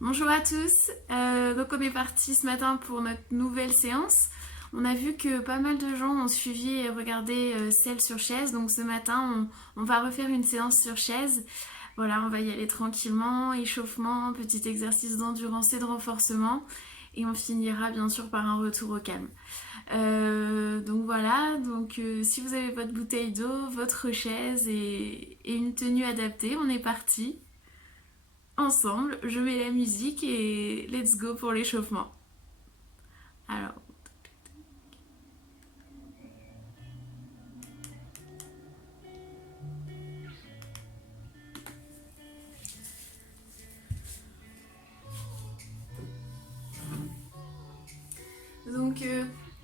Bonjour à tous, donc on est parti ce matin pour notre nouvelle séance. On a vu que pas mal de gens ont suivi et regardé celle sur chaise, donc ce matin on va refaire une séance sur chaise. Voilà, on va y aller tranquillement, échauffement, petit exercice d'endurance et de renforcement, et on finira bien sûr par un retour au calme. Donc voilà, si vous avez votre bouteille d'eau, votre chaise et une tenue adaptée, on est parti. Ensemble, je mets la musique et let's go pour l'échauffement. Alors,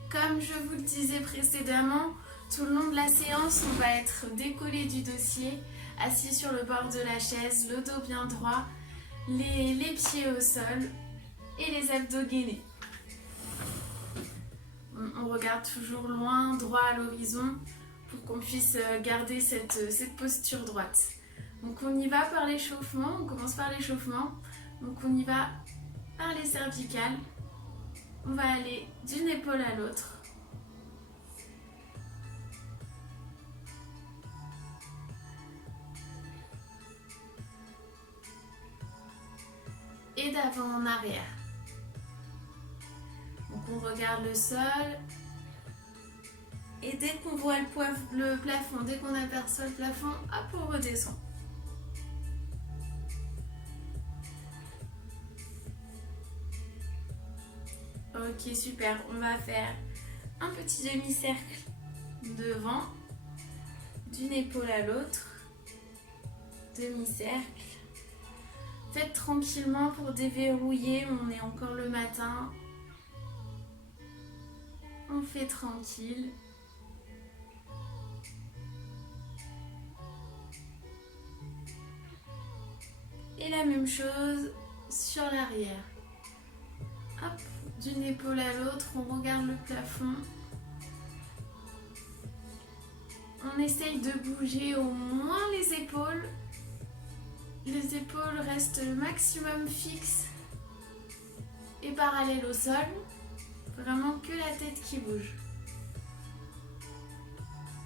comme je vous le disais précédemment, tout le long de la séance, on va être décollé du dossier, assis sur le bord de la chaise, le dos bien droit, les pieds au sol et les abdos gainés. On regarde toujours loin, droit à l'horizon, pour qu'on puisse garder cette posture droite. Donc on y va par l'échauffement, on commence par l'échauffement. Donc on y va par les cervicales. On va aller d'une épaule à l'autre. Et d'avant en arrière. Donc on regarde le sol. Et dès qu'on voit le plafond, dès qu'on aperçoit le plafond, hop, on redescend. Ok, super. On va faire un petit demi-cercle devant, d'une épaule à l'autre. Demi-cercle. Faites tranquillement pour déverrouiller, on est encore le matin. On fait tranquille. Et la même chose sur l'arrière. Hop, d'une épaule à l'autre, on regarde le plafond. On essaye de bouger au moins les épaules. Les épaules restent le maximum fixes et parallèles au sol. Vraiment que la tête qui bouge.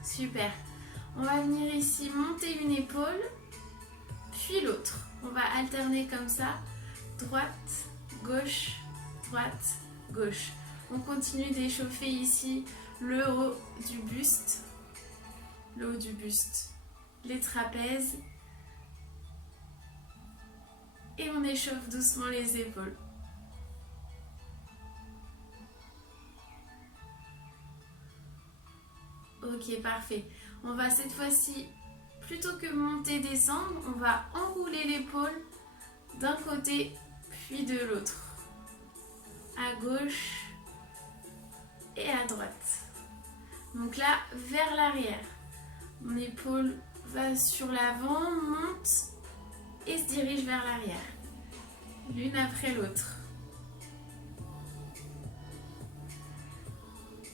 Super. On va venir ici monter une épaule, puis l'autre. On va alterner comme ça. Droite, gauche, droite, gauche. On continue d'échauffer ici le haut du buste. Le haut du buste. Les trapèzes. Et on échauffe doucement les épaules. Ok, parfait. On va cette fois-ci, plutôt que monter, descendre, on va enrouler l'épaule d'un côté puis de l'autre. À gauche et à droite. Donc là, vers l'arrière. Mon épaule va sur l'avant, monte et se dirige vers l'arrière. L'une après l'autre.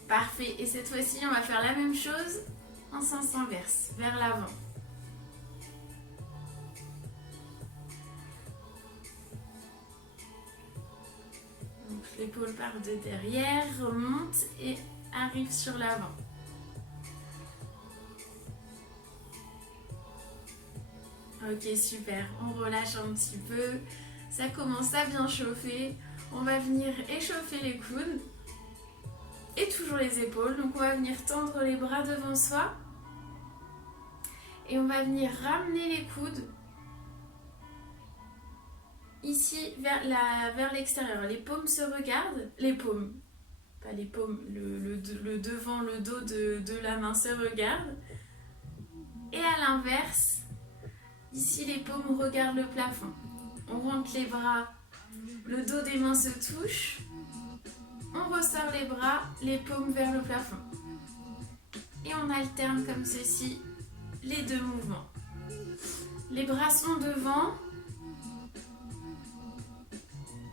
Parfait. Et cette fois-ci, on va faire la même chose en sens inverse, vers l'avant. Donc l'épaule part de derrière, remonte et arrive sur l'avant. Ok, super. On relâche un petit peu. Ça commence à bien chauffer. On va venir échauffer les coudes. Et toujours les épaules. Donc on va venir tendre les bras devant soi. Et on va venir ramener les coudes ici vers l'extérieur. Les paumes se regardent. Les paumes. Pas les paumes. Le devant, le dos de la main se regarde. Et à l'inverse, ici les paumes regardent le plafond. On rentre les bras. Le dos des mains se touche. On resserre les bras, les paumes vers le plafond. Et on alterne comme ceci les deux mouvements. Les bras sont devant,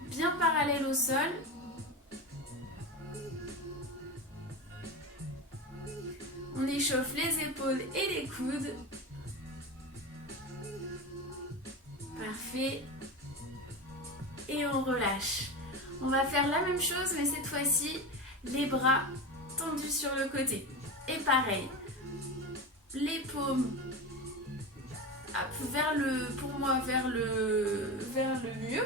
bien parallèles au sol. On échauffe les épaules et les coudes. Parfait. et on relâche. On va faire la même chose mais cette fois-ci, les bras tendus sur le côté. Et pareil, les paumes pour moi vers le mur,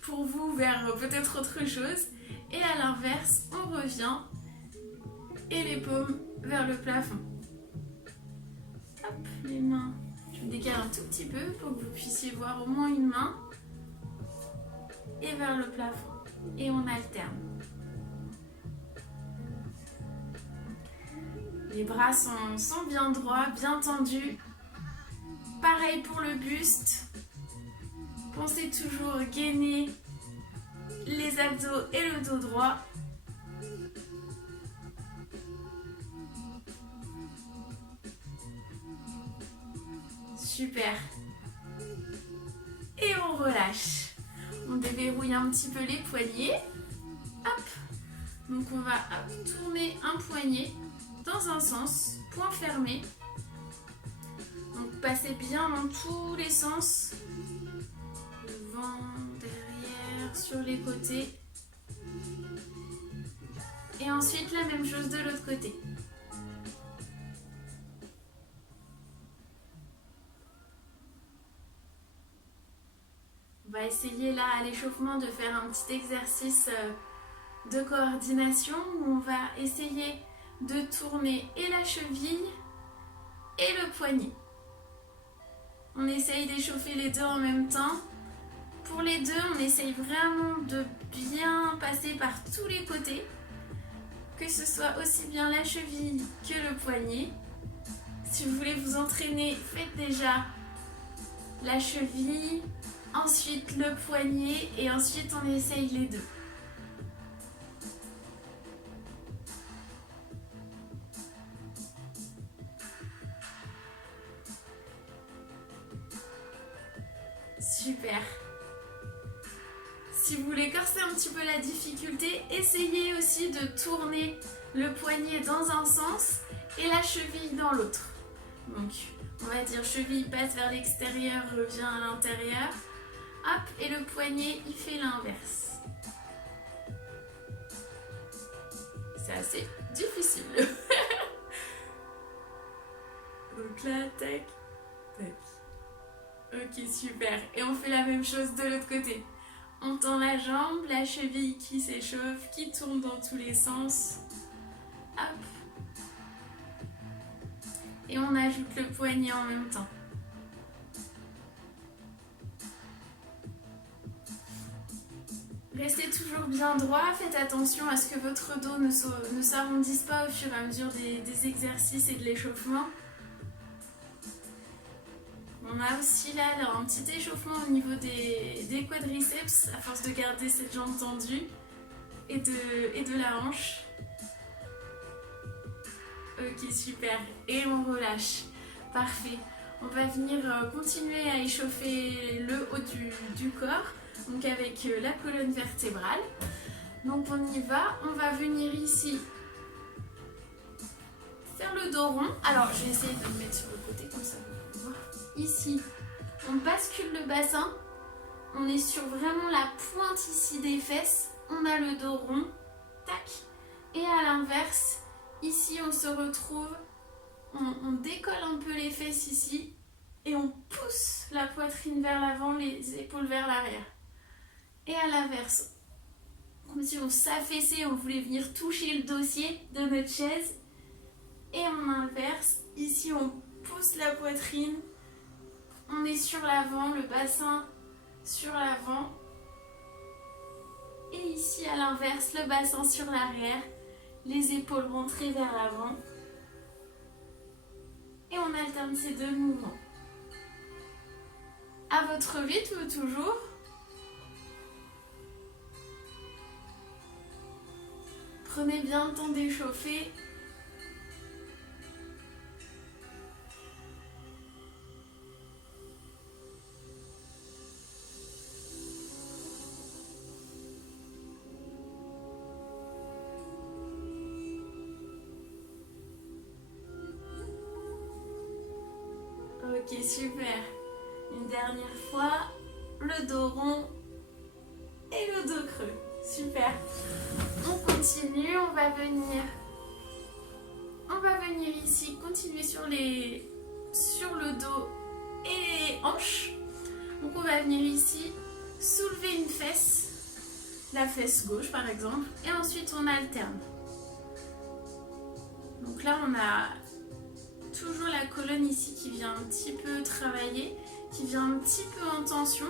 pour vous vers peut-être autre chose. Et à l'inverse, on revient et les paumes vers le plafond. Hop, les mains. Je me décale un tout petit peu pour que vous puissiez voir au moins une main. Et vers le plafond. Et on alterne. Les bras sont bien droits, bien tendus. Pareil pour le buste. Pensez toujours gainer les abdos et le dos droit. Super. Et on relâche. On déverrouille un petit peu les poignets. Hop. Donc on va tourner un poignet dans un sens, point fermé. Donc passez bien dans tous les sens. Devant, derrière, sur les côtés. Et ensuite la même chose de l'autre côté. On va essayer là à l'échauffement de faire un petit exercice de coordination où on va essayer de tourner et la cheville et le poignet. On essaye d'échauffer les deux en même temps. Pour les deux, on essaye vraiment de bien passer par tous les côtés, que ce soit aussi bien la cheville que le poignet. Si vous voulez vous entraîner, faites déjà la cheville, ensuite le poignet et ensuite on essaye les deux. Super. Si vous voulez corser un petit peu la difficulté, essayez aussi de tourner le poignet dans un sens et la cheville dans l'autre. Donc, on va dire cheville passe vers l'extérieur, revient à l'intérieur. Hop, et le poignet, il fait l'inverse. C'est assez difficile. Donc là, tac, tac. Ok, super. Et on fait la même chose de l'autre côté. On tend la jambe, la cheville qui s'échauffe, qui tourne dans tous les sens. Hop. Et on ajoute le poignet en même temps. Restez toujours bien droit, faites attention à ce que votre dos ne s'arrondisse pas au fur et à mesure des exercices et de l'échauffement. On a aussi là un petit échauffement au niveau des quadriceps à force de garder cette jambe tendue et de la hanche. Ok, super. Et on relâche. Parfait. On va venir continuer à échauffer le haut du corps, donc avec la colonne vertébrale. Donc on y va. On va venir ici faire le dos rond. Alors je vais essayer de me mettre sur le côté comme ça. Ici, on bascule le bassin, on est sur vraiment la pointe ici des fesses, on a le dos rond, tac, et à l'inverse, ici on se retrouve, on décolle un peu les fesses ici, et on pousse la poitrine vers l'avant, les épaules vers l'arrière. Et à l'inverse, comme si on s'affaissait, on voulait venir toucher le dossier de notre chaise, et on inverse, ici on pousse la poitrine, on est sur l'avant, le bassin sur l'avant. Et ici à l'inverse, le bassin sur l'arrière, les épaules rentrées vers l'avant. Et on alterne ces deux mouvements. À votre rythme toujours. Prenez bien le temps d'échauffer. Ok, super. Une dernière fois, le dos rond super. On continue, on va venir ici, continuer sur le dos et les hanches. Donc on va venir ici, soulever une fesse, la fesse gauche par exemple, et ensuite on alterne. Donc là on a toujours la colonne ici qui vient un petit peu travailler, qui vient un petit peu en tension.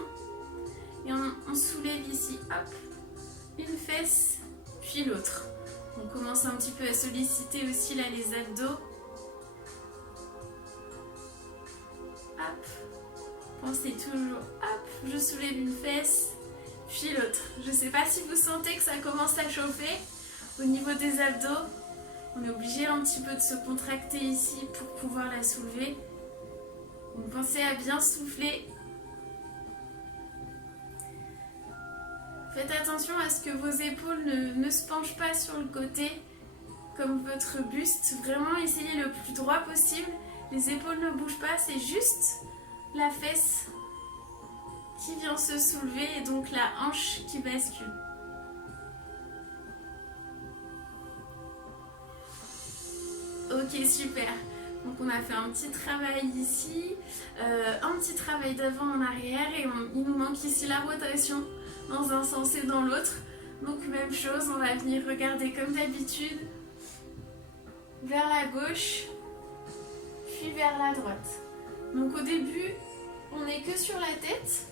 Et on soulève ici, hop, une fesse, puis l'autre. On commence un petit peu à solliciter aussi là les abdos. Hop, pensez toujours, hop, je soulève une fesse, puis l'autre. Je ne sais pas si vous sentez que ça commence à chauffer au niveau des abdos. On est obligé un petit peu de se contracter ici pour pouvoir la soulever. Donc pensez à bien souffler. Faites attention à ce que vos épaules ne se penchent pas sur le côté comme votre buste. Vraiment essayez le plus droit possible. Les épaules ne bougent pas, c'est juste la fesse qui vient se soulever et donc la hanche qui bascule. Ok, super. Donc on a fait un petit travail ici, un petit travail d'avant en arrière et il nous manque ici la rotation dans un sens et dans l'autre. Donc même chose, on va venir regarder comme d'habitude vers la gauche puis vers la droite. Donc au début on n'est que sur la tête,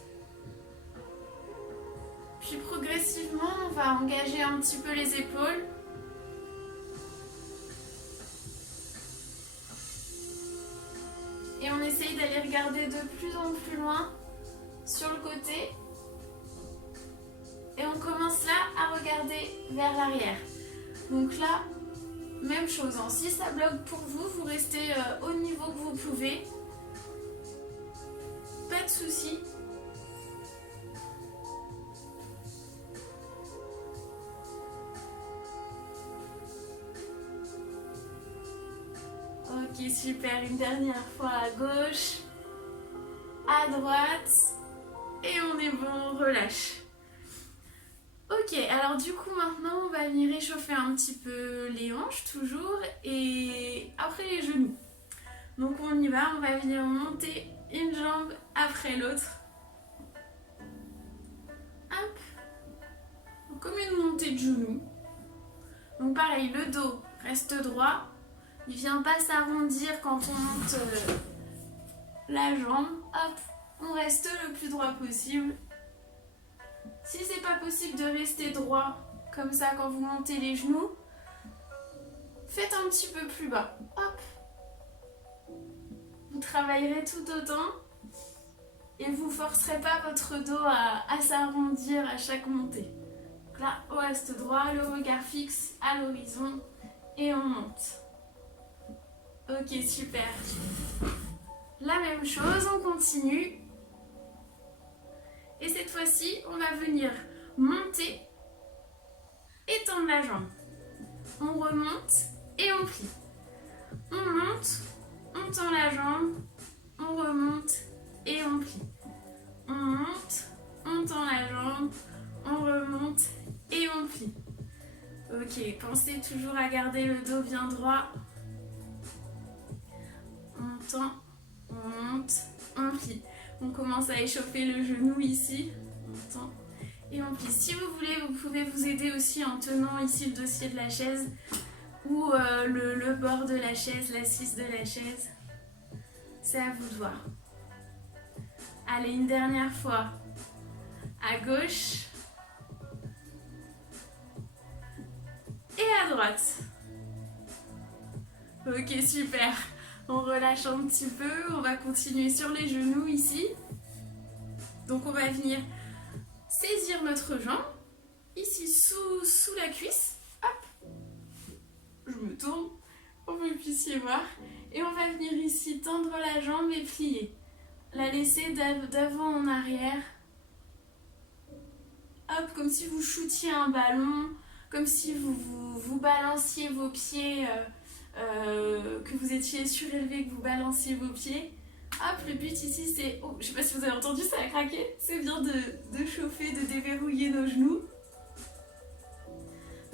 puis progressivement on va engager un petit peu les épaules. Et on essaye d'aller regarder de plus en plus loin sur le côté. Et on commence là à regarder vers l'arrière. Donc là, même chose. Hein. Si ça bloque pour vous, vous restez au niveau que vous pouvez. Pas de souci. Ok, super. Une dernière fois à gauche, à droite. Et on est bon, on relâche. Ok, alors du coup maintenant on va venir réchauffer un petit peu les hanches toujours et après les genoux. Donc on y va, on va venir monter une jambe après l'autre. Hop, donc, comme une montée de genoux. Donc pareil, le dos reste droit, il ne vient pas s'arrondir quand on monte la jambe. Hop, on reste le plus droit possible. Si c'est pas possible de rester droit comme ça quand vous montez les genoux, faites un petit peu plus bas. Hop. Vous travaillerez tout autant et vous forcerez pas votre dos à s'arrondir à chaque montée. Donc là, on reste droit, le regard fixe à l'horizon et on monte. Ok, super. La même chose, on continue. Et cette fois-ci, on va venir monter, étendre la jambe. On remonte et on plie. On monte, on tend la jambe, on remonte et on plie. On monte, on tend la jambe, on remonte et on plie. Ok, pensez toujours à garder le dos bien droit. On tend, on monte, on plie. On commence à échauffer le genou ici, on tend et on plie. Si vous voulez, vous pouvez vous aider aussi en tenant ici le dossier de la chaise ou le bord de la chaise, l'assise de la chaise. C'est à vous de voir. Allez, une dernière fois. À gauche et à droite. Ok, super. On relâche un petit peu, on va continuer sur les genoux ici. Donc on va venir saisir notre jambe, ici sous la cuisse. Hop, je me tourne pour que vous puissiez voir. Et on va venir ici tendre la jambe et plier. La laisser d'avant en arrière. Hop, comme si vous shootiez un ballon, comme si vous balanciez vos pieds... que vous étiez surélevé, que vous balanciez vos pieds. Hop, le but ici c'est... Oh, je sais pas si vous avez entendu, ça a craqué. C'est bien de chauffer, de déverrouiller nos genoux.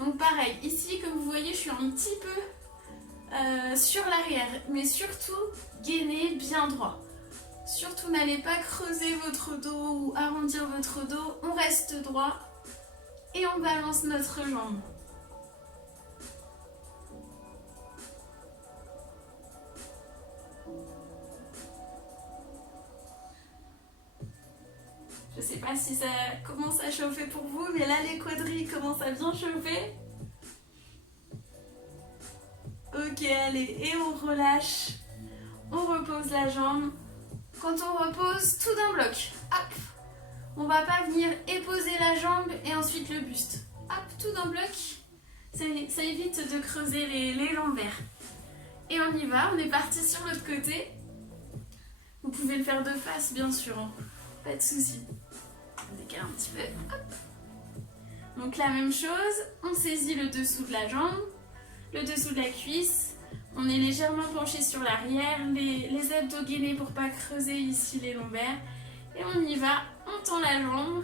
Donc pareil, ici comme vous voyez je suis un petit peu sur l'arrière, mais surtout gainez bien droit. Surtout n'allez pas creuser votre dos ou arrondir votre dos, on reste droit et on balance notre jambe. Je sais pas si ça commence à chauffer pour vous, mais là les quadrilles commencent à bien chauffer. Ok, allez, et on relâche. On repose la jambe. Quand on repose, tout d'un bloc. Hop. On va pas venir époser la jambe et ensuite le buste. Hop, tout d'un bloc. Ça évite de creuser les lombaires. Et on y va, on est parti sur l'autre côté. Vous pouvez le faire de face, bien sûr. Hein. Pas de souci. On décale un petit peu. Hop. Donc la même chose, on saisit le dessous de la jambe, le dessous de la cuisse. On est légèrement penché sur l'arrière, les abdos gainés pour pas creuser ici les lombaires. Et on y va, on tend la jambe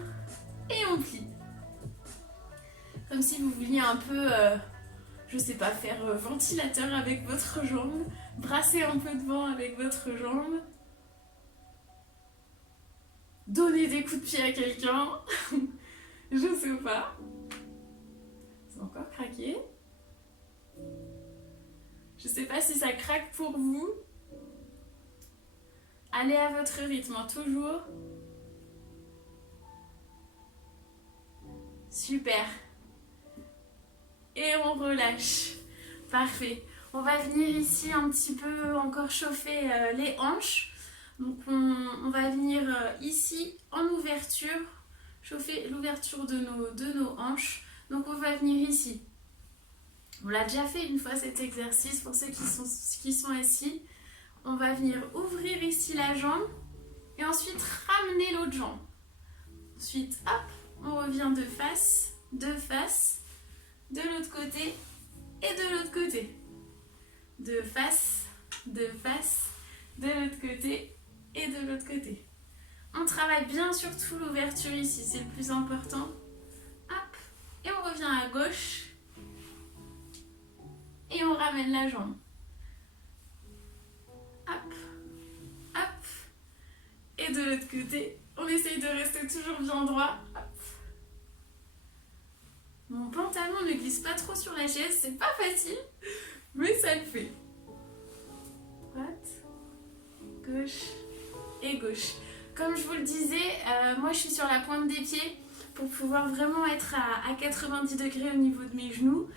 et on plie. Comme si vous vouliez un peu, je sais pas, faire ventilateur avec votre jambe. Brasser un peu de vent avec votre jambe. Donner des coups de pied à quelqu'un. Je sais pas. C'est encore craqué. Je sais pas si ça craque pour vous. Allez à votre rythme, hein, toujours. Super. Et on relâche. Parfait. On va venir ici un petit peu encore chauffer les hanches. Donc on va venir ici en ouverture, chauffer l'ouverture de nos hanches. Donc on va venir ici. On l'a déjà fait une fois cet exercice pour ceux qui sont assis. On va venir ouvrir ici la jambe et ensuite ramener l'autre jambe. Ensuite, hop, on revient de face, de l'autre côté et de l'autre côté. De face, de l'autre côté et de l'autre côté. On travaille bien surtout l'ouverture ici, c'est le plus important. Hop, et on revient à gauche. Et on ramène la jambe. Hop, hop. Et de l'autre côté, on essaye de rester toujours bien droit. Hop. Mon pantalon ne glisse pas trop sur la chaise, c'est pas facile, mais ça le fait. Droite, gauche et gauche. Comme je vous le disais, moi je suis sur la pointe des pieds pour pouvoir vraiment être à 90 degrés au niveau de mes genoux.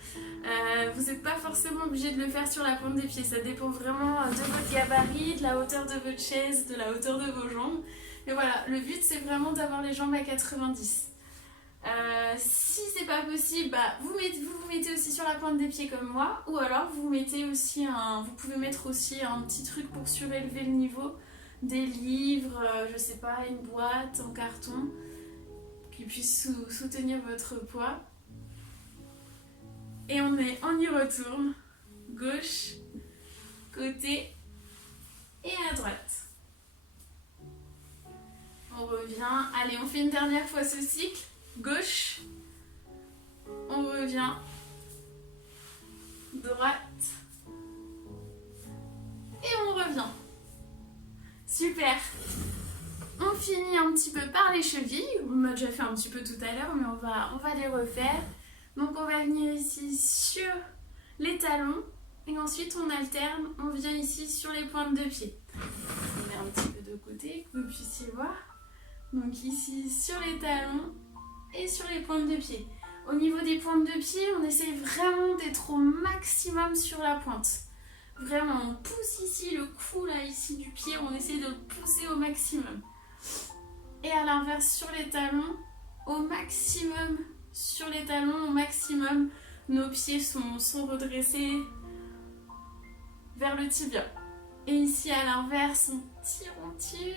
Vous n'êtes pas forcément obligé de le faire sur la pointe des pieds, ça dépend vraiment de votre gabarit, de la hauteur de votre chaise, de la hauteur de vos jambes. Et voilà, le but c'est vraiment d'avoir les jambes à 90. Si c'est pas possible, vous vous mettez aussi sur la pointe des pieds comme moi, ou alors vous mettez aussi vous pouvez mettre aussi un petit truc pour surélever le niveau, des livres, je sais pas, une boîte en carton qui puisse soutenir votre poids. Et on y retourne, gauche, côté et à droite. On revient, allez on fait une dernière fois ce cycle, gauche, on revient, droite et on revient. Super. On finit un petit peu par les chevilles, on a déjà fait un petit peu tout à l'heure mais on va les refaire. Donc on va venir ici sur les talons et ensuite on alterne, on vient ici sur les pointes de pied. On met un petit peu de côté que vous puissiez voir. Donc ici sur les talons et sur les pointes de pied. Au niveau des pointes de pied, on essaie vraiment d'être au maximum sur la pointe. Vraiment, on pousse ici le cou là, ici du pied, on essaie de le pousser au maximum. Et à l'inverse sur les talons, au maximum. Sur les talons, au maximum, nos pieds sont redressés vers le tibia. Et ici à l'inverse, on tire.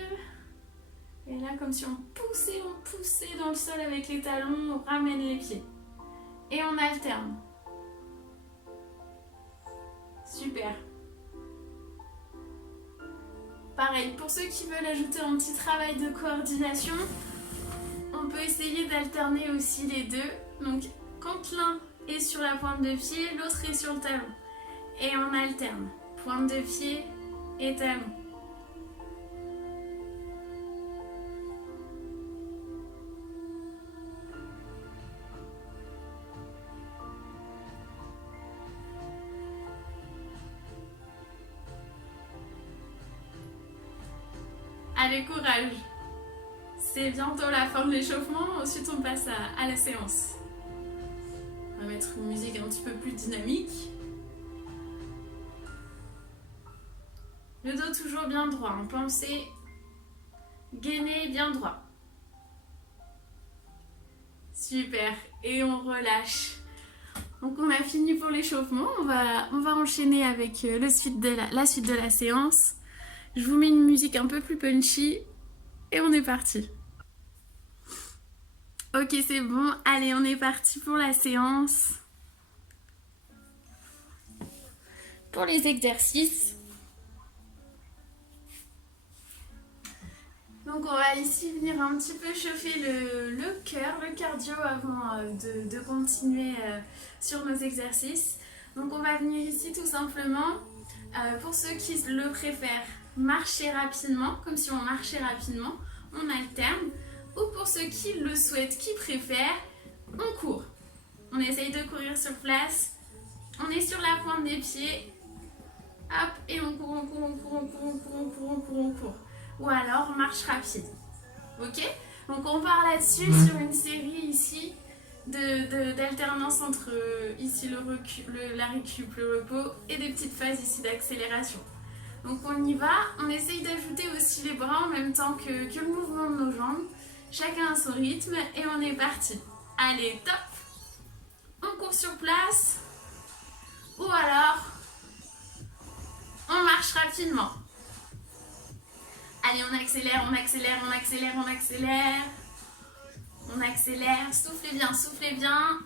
Et là, comme si on poussait dans le sol avec les talons, on ramène les pieds. Et on alterne. Super. Pareil, pour ceux qui veulent ajouter un petit travail de coordination, on peut essayer d'alterner aussi les deux. Donc, quand l'un est sur la pointe de pied, l'autre est sur le talon. Et on alterne. Pointe de pied et talon. Allez, courage! C'est bientôt la fin de l'échauffement, ensuite on passe à la séance. On va mettre une musique un petit peu plus dynamique. Le dos toujours bien droit, hein. Pensez gainer bien droit. Super, et on relâche. Donc on a fini pour l'échauffement, on va enchaîner avec la suite de la séance. Je vous mets une musique un peu plus punchy et on est parti. Ok, c'est bon. Allez, on est parti pour la séance. Pour les exercices. Donc on va ici venir un petit peu chauffer le cœur, le cardio avant de continuer sur nos exercices. Donc on va venir ici tout simplement, pour ceux qui le préfèrent, marcher rapidement, comme si on marchait rapidement, on alterne. Ou pour ceux qui le souhaitent, qui préfèrent, on court. On essaye de courir sur place. On est sur la pointe des pieds. Hop, et on court, on court, on court, on court, on court, on court, on court, on court. Ou alors marche rapide. Ok? Donc on part là-dessus sur une série ici d'alternance entre ici la récup, le repos et des petites phases ici d'accélération. Donc on y va, on essaye d'ajouter aussi les bras en même temps que le mouvement de nos jambes. Chacun à son rythme et on est parti. Allez, top! On court sur place. Ou alors, on marche rapidement. Allez, on accélère, on accélère, on accélère, on accélère. On accélère, soufflez bien, soufflez bien.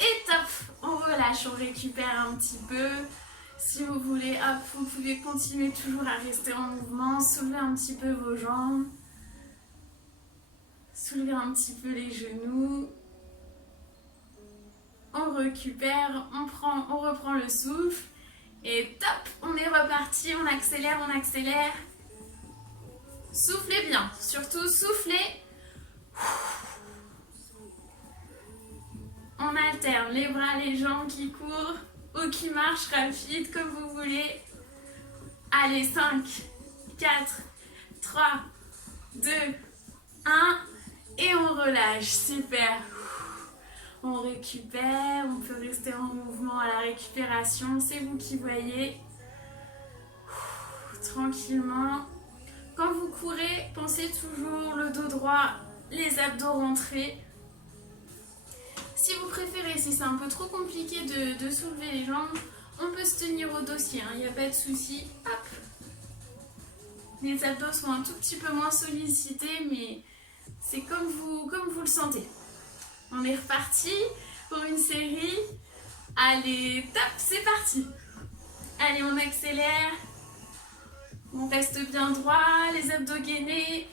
Et top! On relâche, on récupère un petit peu. Si vous voulez, hop, vous pouvez continuer toujours à rester en mouvement, soulever un petit peu vos jambes, soulever un petit peu les genoux. On récupère, on reprend le souffle et top, on est reparti, on accélère, on accélère. Soufflez bien, surtout soufflez. On alterne les bras, les jambes qui courent. Ou qui marche rapide, comme vous voulez. Allez, 5, 4, 3, 2, 1. Et on relâche. Super. On récupère. On peut rester en mouvement à la récupération. C'est vous qui voyez. Tranquillement. Quand vous courez, pensez toujours le dos droit, les abdos rentrés. Si vous préférez, si c'est un peu trop compliqué de soulever les jambes, on peut se tenir au dossier, il n'y a pas de souci. Hop. Les abdos sont un tout petit peu moins sollicités, mais c'est comme vous le sentez. On est reparti pour une série. Allez, top, c'est parti. Allez, on accélère. On reste bien droit, les abdos gainés.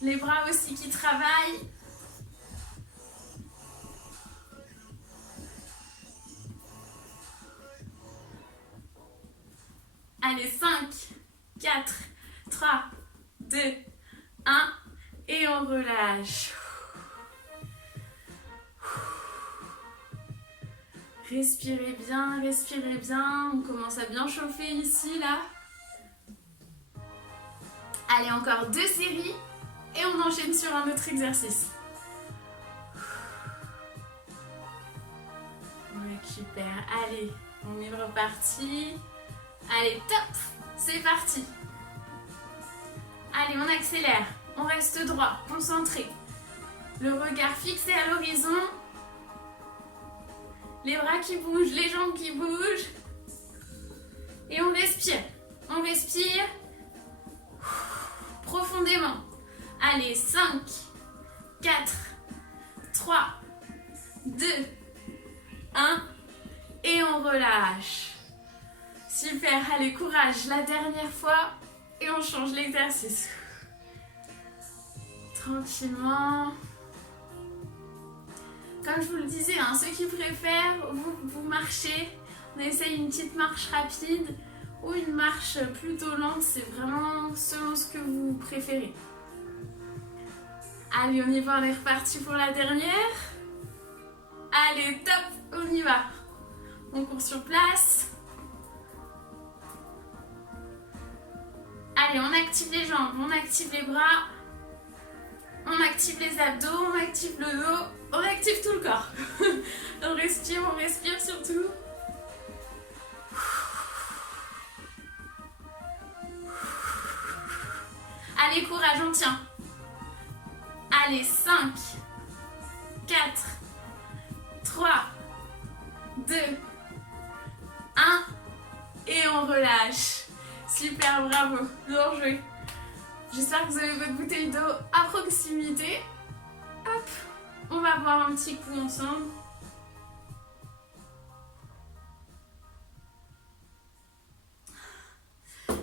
Les bras aussi qui travaillent. Allez, 5, 4, 3, 2, 1. Et on relâche. Respirez bien, respirez bien. On commence à bien chauffer ici, là. Allez, encore 2 séries. Et on enchaîne sur un autre exercice. On récupère. Allez, on est reparti. Allez, top! C'est parti! Allez, on accélère. On reste droit, concentré. Le regard fixé à l'horizon. Les bras qui bougent, les jambes qui bougent. Et on respire. On respire profondément. Allez, 5, 4, 3, 2, 1. Et on relâche. Super, allez, courage, la dernière fois et on change l'exercice. Tranquillement. Comme je vous le disais, hein, ceux qui préfèrent, vous marchez. On essaye une petite marche rapide ou une marche plutôt lente. C'est vraiment selon ce que vous préférez. Allez, on y va, on est reparti pour la dernière. Allez, top, on y va. On court sur place. Allez, on active les jambes, on active les bras. On active les abdos, on active le dos, on active tout le corps. On respire surtout. Allez, courage, on tient. Allez, 5, 4, 3, 2, 1. Et on relâche. Super, bravo, bien joué. J'espère que vous avez votre bouteille d'eau à proximité. Hop, on va boire un petit coup ensemble.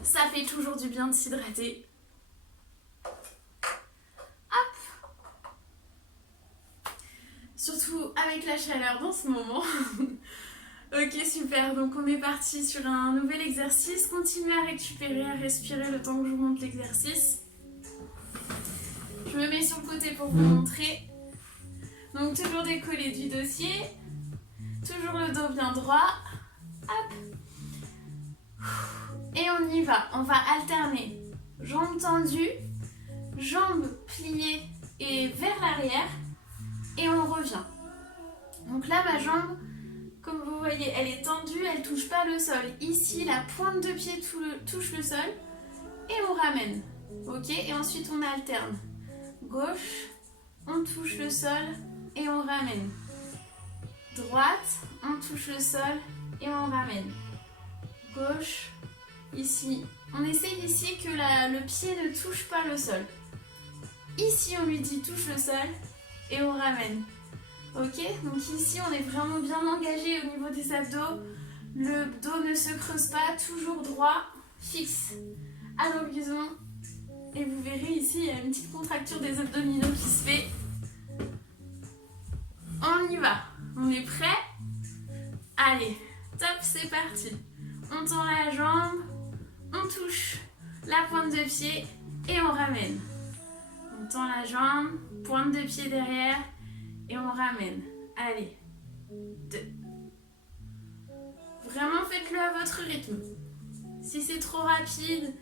Ça fait toujours du bien de s'hydrater. Hop. Surtout avec la chaleur dans ce moment. Ok, super. Donc on est parti sur un nouvel exercice. Continuez à récupérer, à respirer le temps que je vous montre l'exercice. Je me mets sur le côté pour vous montrer. Donc toujours décollé du dossier. Toujours le dos bien droit. Hop. Et on y va. On va alterner jambes tendues, jambes pliées et vers l'arrière. Et on revient. Donc là, ma jambe, comme vous voyez, elle est tendue, elle ne touche pas le sol. Ici, la pointe de pied touche le sol. Et on ramène. Ok, et ensuite on alterne. Gauche, on touche le sol et on ramène. Droite, on touche le sol et on ramène. Gauche, ici. On essaye ici que le pied ne touche pas le sol. Ici, on lui dit touche le sol et on ramène. Ok, donc ici, on est vraiment bien engagé au niveau des abdos. Le dos ne se creuse pas, toujours droit, fixe à l'horizon. Et vous verrez ici, il y a une petite contracture des abdominaux qui se fait. On y va. On est prêt? Allez, top, c'est parti. On tend la jambe, on touche la pointe de pied et on ramène. On tend la jambe, pointe de pied derrière et on ramène. Allez, 2. Vraiment, faites-le à votre rythme. Si c'est trop rapide,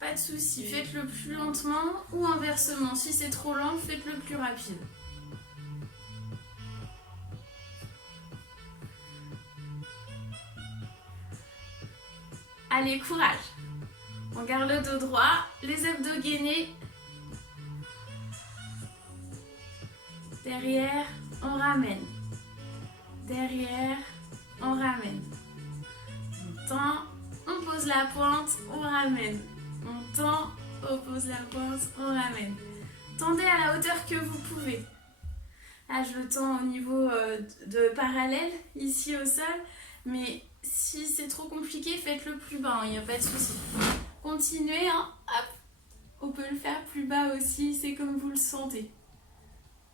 pas de souci, faites-le plus lentement ou inversement. Si c'est trop lent, faites-le plus rapide. Allez, courage. On garde le dos droit, les abdos gainés. Derrière, on ramène. Derrière, on ramène. On tend, on pose la pointe, on ramène. On tend, on pose la pointe, on ramène. Tendez à la hauteur que vous pouvez. Là, je le tends au niveau de parallèle, ici au sol. Mais si c'est trop compliqué, faites-le plus bas, il n'y a pas de souci. Continuez, hein, hop. On peut le faire plus bas aussi, c'est comme vous le sentez.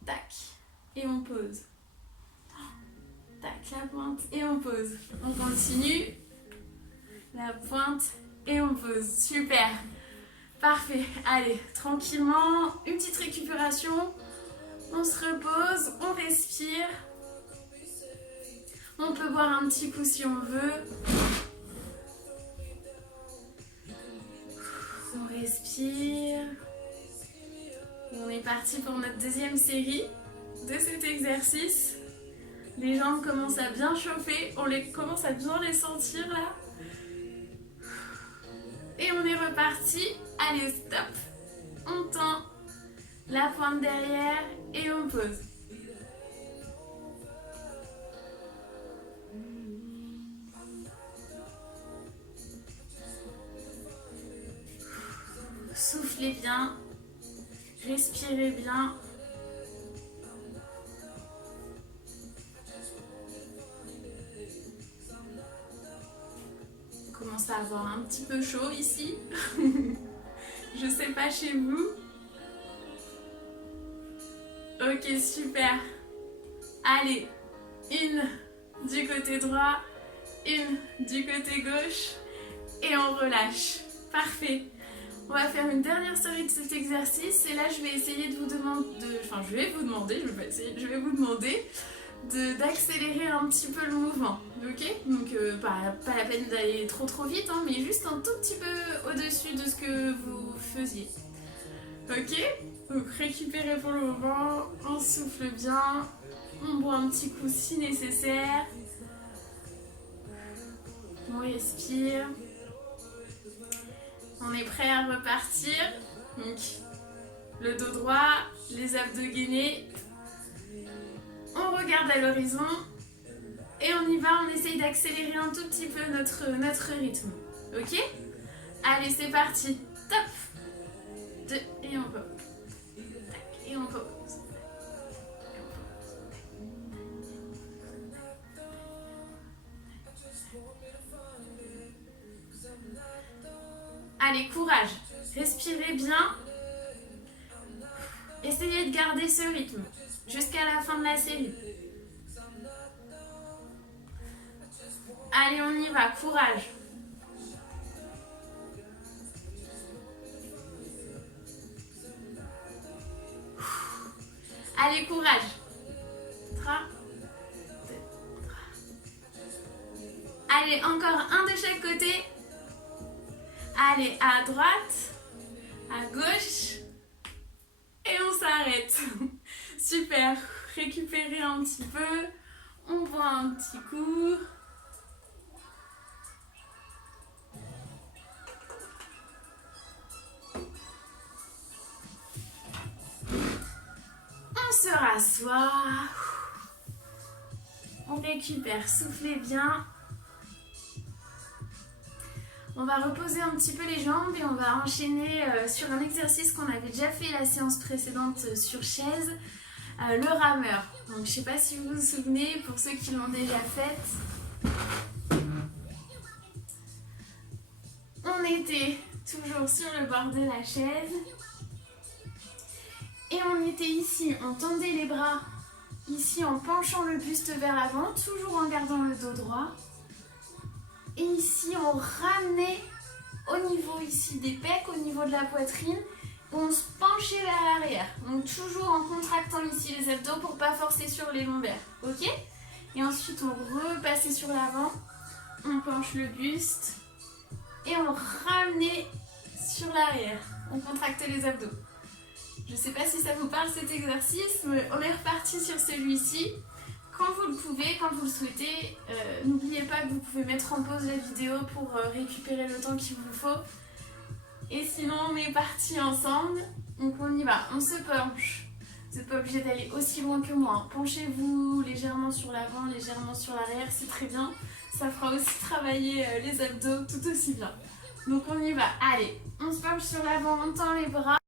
Tac, et on pose. Tac, la pointe, et on pose. On continue. La pointe, et on pose. Super. Parfait. Allez, tranquillement, une petite récupération. On se repose, on respire. On peut boire un petit coup si on veut. On respire. On est parti pour notre deuxième série de cet exercice. Les jambes commencent à bien chauffer. On commence à bien les sentir là. Et on est reparti. Allez, stop. On tend la pointe derrière et on pose. Soufflez bien, respirez bien. On commence à avoir un petit peu chaud ici. Je sais pas chez vous. Ok, super. Allez, une du côté droit, une du côté gauche et on relâche. Parfait. On va faire une dernière série de cet exercice et là je vais essayer de vous demander, enfin je vais vous demander, je vais pas essayer, je vais vous demander d'accélérer un petit peu le mouvement, ok? Donc pas la peine d'aller trop vite, hein, mais juste un tout petit peu au-dessus de ce que vous faisiez. Ok? Donc récupérez pour le moment, on souffle bien, on boit un petit coup si nécessaire, on respire. On est prêt à repartir. Donc, le dos droit, les abdos gainés. On regarde à l'horizon. Et on y va, on essaye d'accélérer un tout petit peu notre rythme. Ok? Allez, c'est parti. Top. 2 et on pose. Tac, et on pose. Allez, courage. Respirez bien. Essayez de garder ce rythme jusqu'à la fin de la série. Allez, on y va. Courage. Allez, courage. 3, 2, 3. Allez, encore un de chaque côté. Allez, à droite, à gauche. Et on s'arrête. Super. Récupérez un petit peu. On boit un petit coup. On se rassoit. On récupère. Soufflez bien. On va reposer un petit peu les jambes et on va enchaîner sur un exercice qu'on avait déjà fait la séance précédente sur chaise, le rameur. Donc je ne sais pas si vous vous souvenez, pour ceux qui l'ont déjà fait, on était toujours sur le bord de la chaise et on était ici, on tendait les bras ici en penchant le buste vers l'avant, toujours en gardant le dos droit. Et ici, on ramenait au niveau ici des pecs, au niveau de la poitrine. On se penchait vers l'arrière. Donc toujours en contractant ici les abdos pour ne pas forcer sur les lombaires. Ok? Et ensuite, on repassait sur l'avant. On penche le buste. Et on ramenait sur l'arrière. On contractait les abdos. Je ne sais pas si ça vous parle cet exercice, mais on est reparti sur celui-ci. Quand vous le pouvez, quand vous le souhaitez, n'oubliez pas que vous pouvez mettre en pause la vidéo pour récupérer le temps qu'il vous faut. Et sinon, on est parti ensemble. Donc on y va, on se penche. Vous n'êtes pas obligé d'aller aussi loin que moi. Penchez-vous légèrement sur l'avant, légèrement sur l'arrière, c'est très bien. Ça fera aussi travailler les abdos tout aussi bien. Donc on y va. Allez, on se penche sur l'avant, on tend les bras.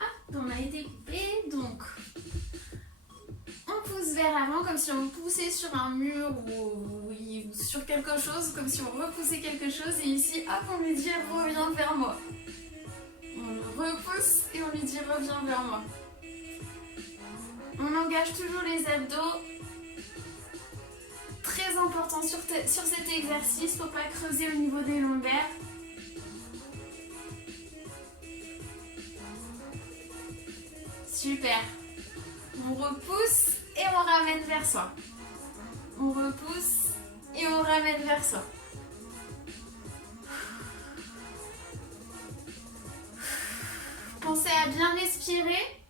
Ah, on a été coupé, donc... On pousse vers l'avant comme si on poussait sur un mur ou sur quelque chose, comme si on repoussait quelque chose. Et ici, hop, on lui dit reviens vers moi. On le repousse et on lui dit reviens vers moi. On engage toujours les abdos. Très important sur cet exercice, faut pas creuser au niveau des lombaires. Super. On repousse et on ramène vers soi. On repousse et on ramène vers soi. Pensez à bien respirer.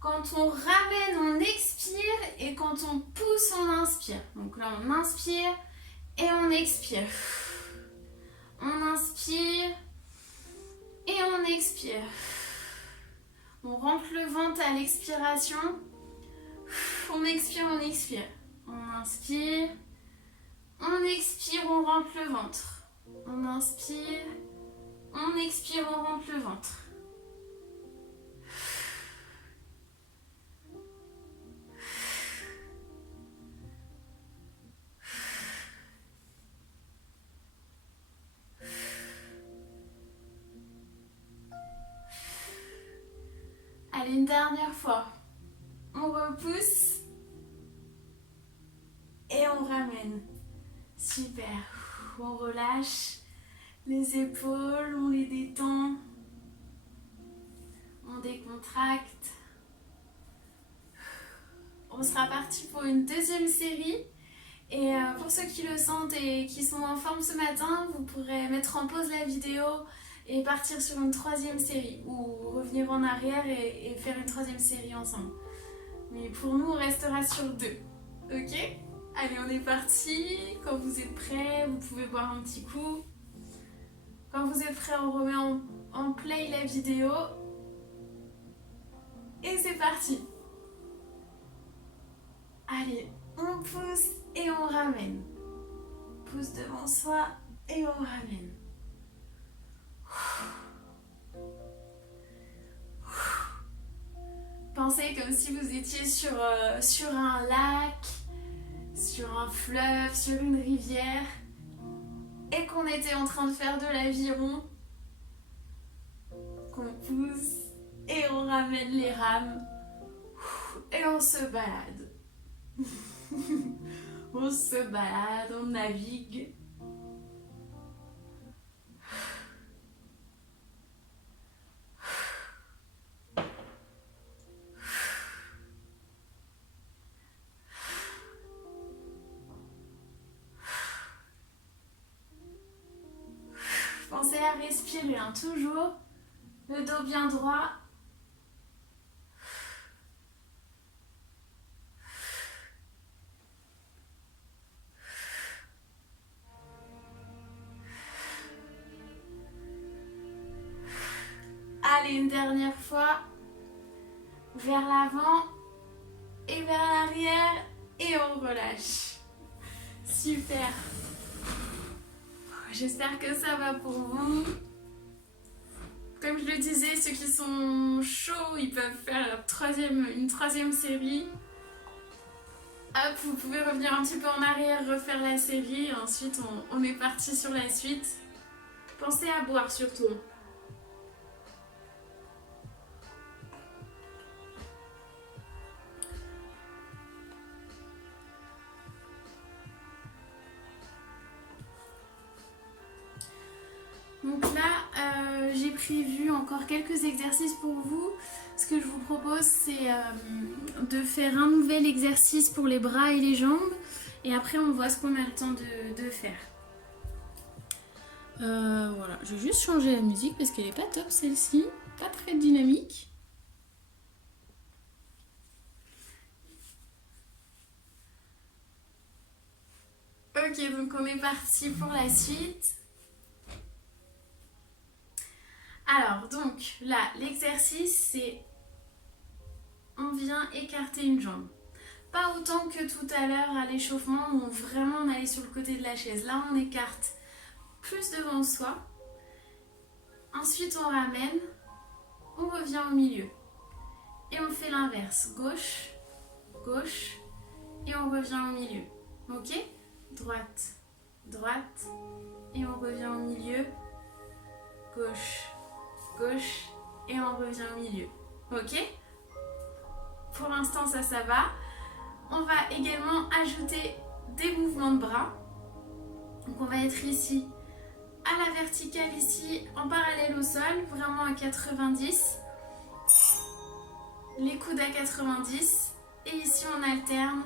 Quand on ramène, on expire et quand on pousse, on inspire. Donc là, on inspire et on expire. On inspire et on expire. On rentre le ventre à l'expiration. On expire, on expire. On inspire. On expire, on rentre le ventre. On inspire. On expire, on rentre le ventre. Allez, une dernière fois. On On repousse. Et on ramène. Super. On relâche les épaules, on les détend. On décontracte. On sera parti pour une deuxième série. Et pour ceux qui le sentent et qui sont en forme ce matin, vous pourrez mettre en pause la vidéo et partir sur une troisième série. Ou revenir en arrière et faire une troisième série ensemble. Mais pour nous, on restera sur 2. Ok ? Allez, on est parti. Quand vous êtes prêts, vous pouvez boire un petit coup. Quand vous êtes prêts, on remet en play la vidéo. Et c'est parti. Allez, on pousse et on ramène. Pousse devant soi et on ramène. Pensez comme si vous étiez sur un lac, sur un fleuve, sur une rivière et qu'on était en train de faire de l'aviron, qu'on pousse et on ramène les rames et on se balade. On se balade, on navigue. Pensez à respirer, hein, toujours le dos bien droit. Allez, une dernière fois, vers l'avant et vers l'arrière et on relâche. Super. J'espère que ça va pour vous. Comme je le disais, ceux qui sont chauds, ils peuvent faire une troisième série. Hop, vous pouvez revenir un petit peu en arrière, refaire la série. Et ensuite, on est parti sur la suite. Pensez à boire surtout. Donc là, j'ai prévu encore quelques exercices pour vous. Ce que je vous propose, c'est de faire un nouvel exercice pour les bras et les jambes. Et après, on voit ce qu'on a le temps de faire. Voilà, je vais juste changer la musique parce qu'elle n'est pas top celle-ci. Pas très dynamique. Ok, donc on est parti pour la suite. Alors, donc là, l'exercice, c'est on vient écarter une jambe. Pas autant que tout à l'heure à l'échauffement où vraiment on allait sur le côté de la chaise. Là, on écarte plus devant soi. Ensuite, on ramène, on revient au milieu. Et on fait l'inverse. Gauche, gauche, et on revient au milieu. Ok ? Droite, droite, et on revient au milieu. Gauche, gauche, et on revient au milieu. Ok ? Pour l'instant, ça va. On va également ajouter des mouvements de bras. Donc on va être ici, à la verticale, ici, en parallèle au sol, vraiment à 90. Les coudes à 90. Et ici, on alterne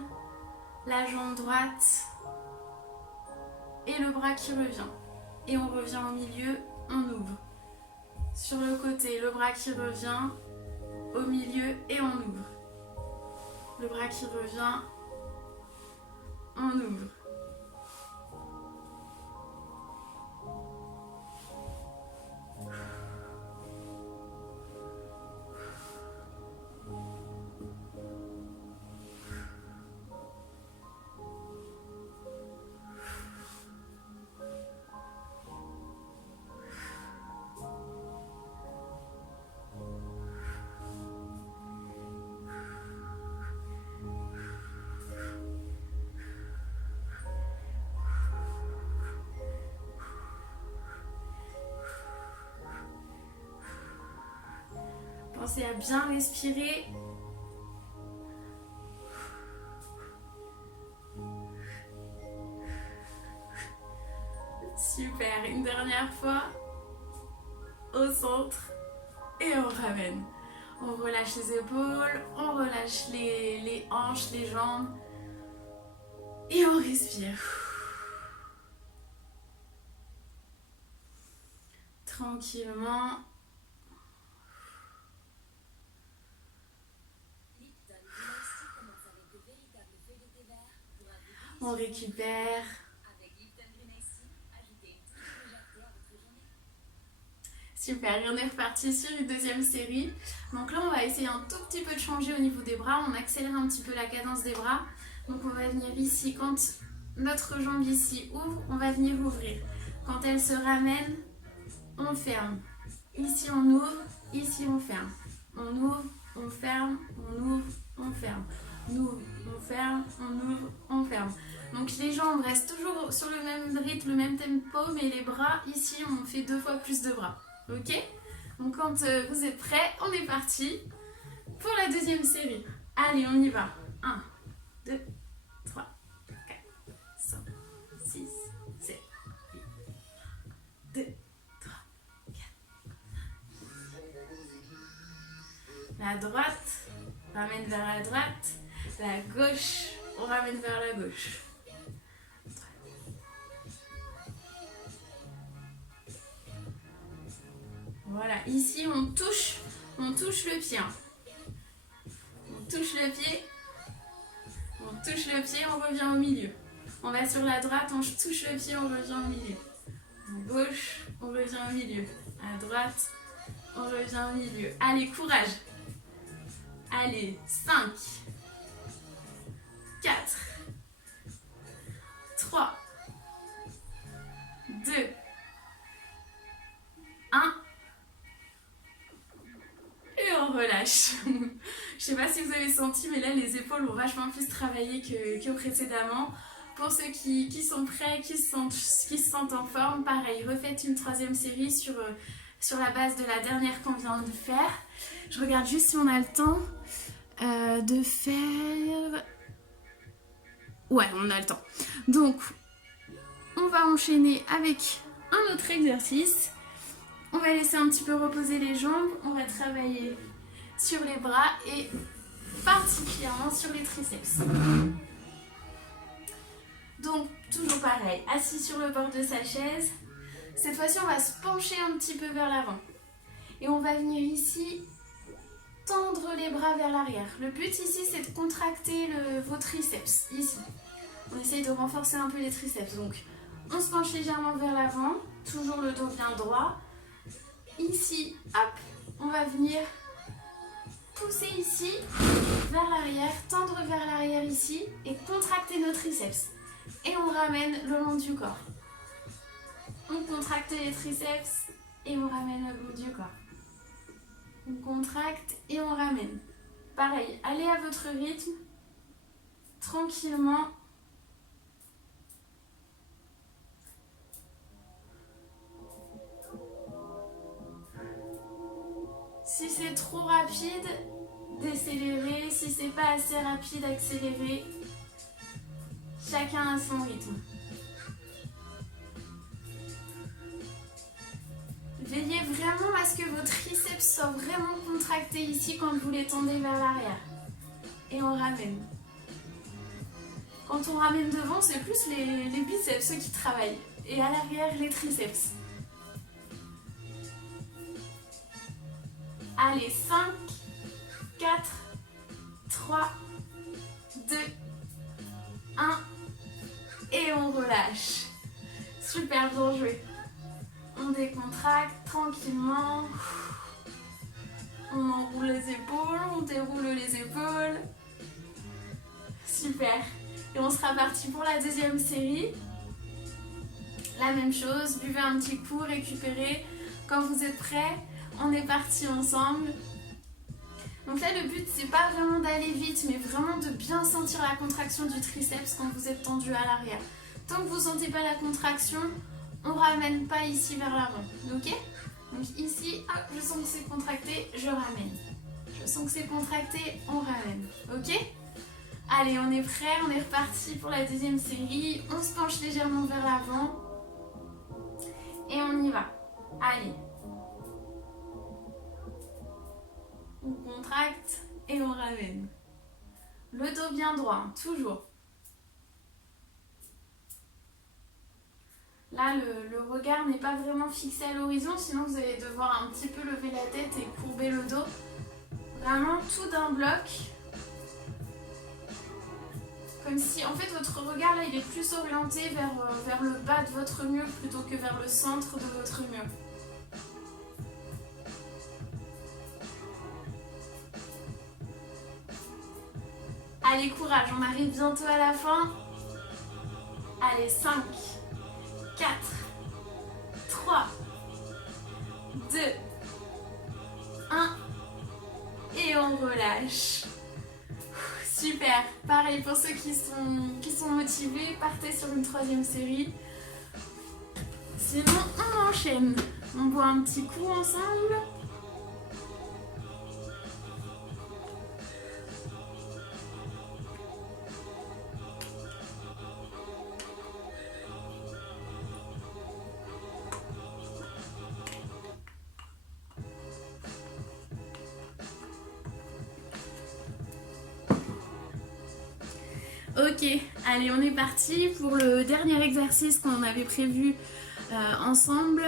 la jambe droite et le bras qui revient. Et on revient au milieu, on ouvre. Sur le côté, le bras qui revient, au milieu et on ouvre. Le bras qui revient, on ouvre. Pensez à bien respirer. dernière fois. Au centre. Et on ramène. On relâche les épaules, on relâche les hanches, les jambes. Et on respire. Tranquillement. On récupère. Super, et on est reparti sur une deuxième série. Donc là, on va essayer un tout petit peu de changer au niveau des bras. On accélère un petit peu la cadence des bras. Donc on va venir ici, quand notre jambe ici ouvre, on va venir ouvrir. Quand elle se ramène, on ferme. Ici on ouvre, ici on ferme. On ouvre, on ferme, on ouvre, on ferme. On ouvre, on ferme, on ouvre, on ferme. Donc les jambes restent toujours sur le même rythme, le même tempo, mais les bras, ici on fait 2 fois plus de bras. Ok? Donc quand vous êtes prêts, on est parti pour la deuxième série. Allez, on y va. 1, 2, 3, 4, 5, 6, 7, 8, 2, 3, 4. La droite, on ramène vers la droite. La gauche, on ramène vers la gauche. Voilà, ici on touche le pied. On touche le pied, on revient au milieu. On va sur la droite, on touche le pied, on revient au milieu. À gauche, on revient au milieu. À droite, on revient au milieu. Allez, courage. Allez, 5, 4, 3, 2, 1. Et on relâche. Je sais pas si vous avez senti, mais là les épaules ont vachement plus travaillé que précédemment. Pour ceux qui sont prêts, qui se sentent en forme, pareil, refaites une troisième série sur la base de la dernière qu'on vient de faire. Je regarde juste si on a le temps de faire... Ouais, on a le temps. Donc, on va enchaîner avec un autre exercice. On va laisser un petit peu reposer les jambes. On va travailler sur les bras et particulièrement sur les triceps. Donc, toujours pareil, assis sur le bord de sa chaise. Cette fois-ci, on va se pencher un petit peu vers l'avant. Et on va venir ici tendre les bras vers l'arrière. Le but ici, c'est de contracter vos triceps. Ici. On essaye de renforcer un peu les triceps. Donc, on se penche légèrement vers l'avant. Toujours le dos bien droit. Ici, hop, on va venir pousser ici vers l'arrière, tendre vers l'arrière ici et contracter nos triceps. Et on ramène le long du corps. On contracte les triceps et on ramène le long du corps. On contracte et on ramène. Pareil, allez à votre rythme, tranquillement. Si c'est trop rapide, décélérez. Si c'est pas assez rapide, accélérez. Chacun à son rythme. Veillez vraiment à ce que vos triceps soient vraiment contractés ici quand vous les tendez vers l'arrière. Et on ramène. Quand on ramène devant, c'est plus les biceps, ceux qui travaillent. Et à l'arrière, les triceps. Allez, 5, 4, 3, 2, 1. Et on relâche. Super bien joué. On décontracte tranquillement. On enroule les épaules, on déroule les épaules. Super. Et on sera parti pour la deuxième série. La même chose, buvez un petit coup, récupérez. Quand vous êtes prêts, on est parti ensemble. Donc là, le but, c'est pas vraiment d'aller vite, mais vraiment de bien sentir la contraction du triceps quand vous êtes tendu à l'arrière. Tant que vous ne sentez pas la contraction, on ne ramène pas ici vers l'avant. Ok? Donc ici, hop, je sens que c'est contracté, je ramène. Je sens que c'est contracté, on ramène. Ok? Allez, on est prêt, on est reparti pour la deuxième série. On se penche légèrement vers l'avant. Et on y va. Allez. On contracte et on ramène. Le dos bien droit, toujours. Là, le regard n'est pas vraiment fixé à l'horizon, sinon vous allez devoir un petit peu lever la tête et courber le dos. Vraiment tout d'un bloc. Comme si, en fait, votre regard, là, il est plus orienté vers le bas de votre mur plutôt que vers le centre de votre mur. Allez, courage, on arrive bientôt à la fin. Allez, 5, 4, 3, 2, 1. Et on relâche. Super. Pareil pour ceux qui sont motivés, partez sur une 3e série. Sinon, on enchaîne. On boit un petit coup ensemble. Ok, allez, on est parti pour le dernier exercice qu'on avait prévu ensemble.